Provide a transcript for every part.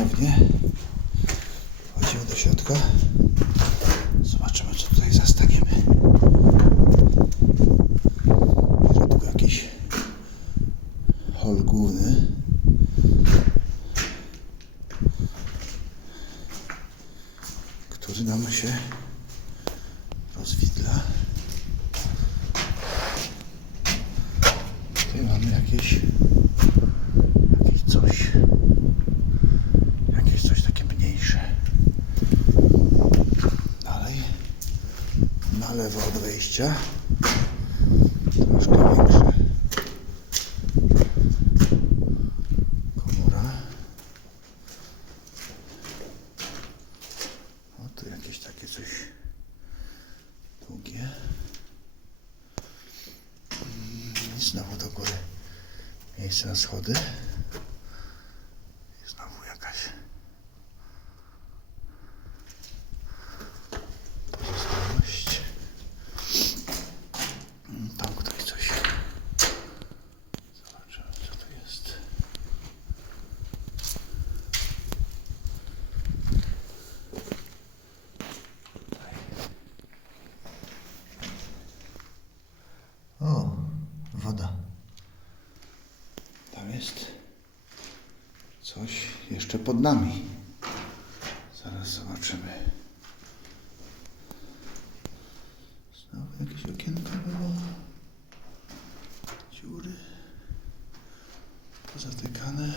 ponownie. Wchodzimy do środka. Zobaczymy, co tutaj zastaniemy. W środku jakiś hol główny. Który nam się rozwidla. Tutaj mamy jakieś 20. Troszkę większy. Komora. O, tu jakieś takie coś długie. Mm, I znowu do góry. Miejsce na schody. Jest coś jeszcze pod nami. Zaraz zobaczymy. Znowu jakieś okienko było. Dziury. Pozatykane.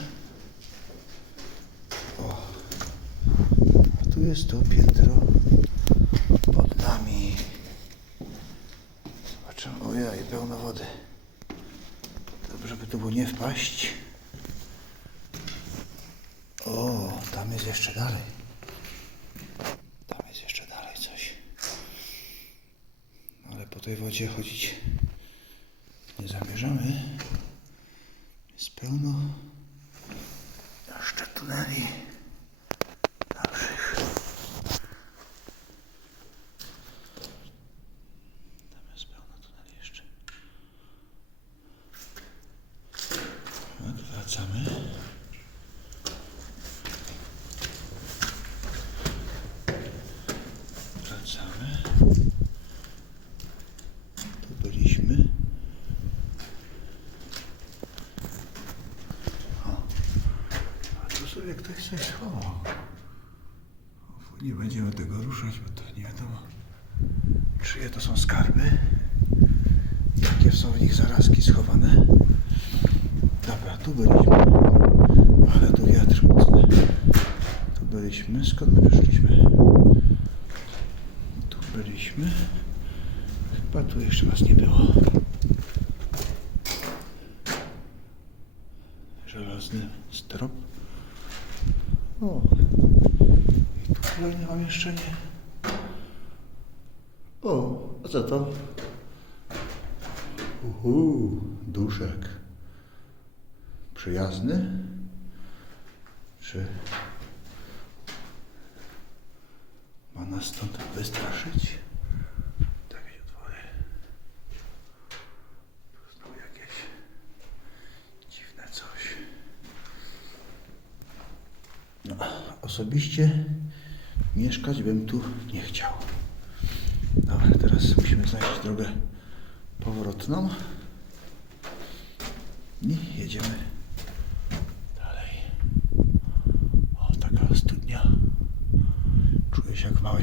O. A tu jest to piętro pod nami. Zobaczymy. Ojej, pełno wody. Dobrze by tu było nie wpaść. O, tam jest jeszcze dalej. Tam jest jeszcze dalej coś. Ale po tej wodzie chodzić nie zamierzamy. Jest pełno jeszcze tuneli dalszych. Tam jest pełno tuneli jeszcze. No, tu wracamy. Wracamy. Tu byliśmy. O. A tu sobie ktoś coś schował. Nie będziemy tego ruszać, bo to nie wiadomo, czyje to są skarby. Jakie są w nich zarazki schowane. Dobra, tu byliśmy. Ale tu wiatr mocny. Tu byliśmy. Skąd my przyszliśmy? Tu byliśmy. Chyba tu jeszcze nas nie było. Żelazny strop. O. I tu kolejne pomieszczenie. O, a co to? Uhu, duszek. Przyjazny? Czy ma nas stąd wystraszyć? Jakieś otwory. Tu znowu jakieś dziwne coś. No, osobiście mieszkać bym tu nie chciał. Dobra, teraz musimy znaleźć drogę powrotną. I jedziemy jak małe.